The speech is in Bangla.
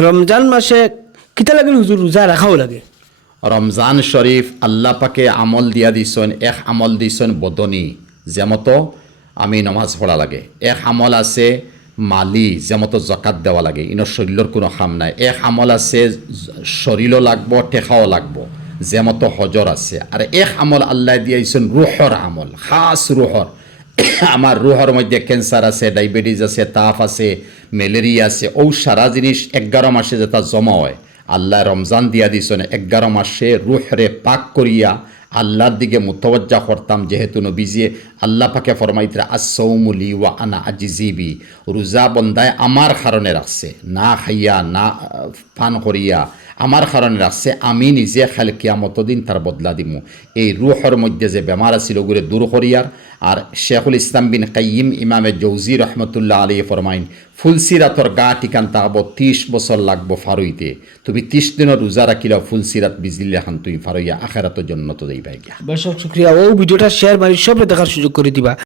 রমজান মাসে কিতা লাগে হুজুর রোজা রাখাও লাগে? রমজান শরীফ আল্লাহ পাকে আমল দিয়া দিছেন, এক আমল দিছেন বদনী, যেমতো আমি নমাজ পড়া লাগে। এক আমল আছে মালি, যেমতো জকাত দেওয়া লাগে, ইনো শরীরের কোনো খাম নাই। এক আমল আছে শরীরও লাগবো, টেকাও লাগবো, যেমতো হজর আছে। আর এক আমল আল্লাহ দিয়েছেন রুহর আমল, খাস রুহর। আমার রুহর মধ্যে ক্যান্সার আছে, ডায়াবেটিস আছে, তাপ আছে, ম্যালেরিয়া আছে, ও সারা জিনিস 11 মাসে যেটা জমা হয়, আল্লাহ রমজান দিয়া দিছেন 11 মাসে রুহরে পাক করিয়া আল্লাহর দিকে মুতওয়াজ্জা করতাম। যেহেতু নবীজি আল্লাহ পাকে ফরমাইতরা আসসাউমু লি ওয়া আনা আজিজিবি, রোজা বন্দায় আমার কারণে রাখছে, না খাইয়া না পান করিয়া আমার কারণে রাখছে, আমি নিজে খাল কিয়ামত দিন তার বদলা দিমু। এই রুহর মধ্যে যে বেমার আছিল ওগুলো দূর করিয়ার। আর শেখুল ইসলাম বিন কাইয়িম ইমামে জৌজি রহমতুল্লাহ আলাইহি ফরমাইন, ফুলসিরাতর গা টিকান তাহব 30 বছর লাগবো ফারুইতে। তুমি 30 দিনের রোজা রাখিলেও ফুলসিরাত বিজিল্লে খান তুমি ফারুইয়া আখেরাতের জন্য তো যাইবা গিয়া। দর্শক শুক্রিয়া, ও ভিডিওটা শেয়ার মারি সব দেখার সুযোগ করে দিবা।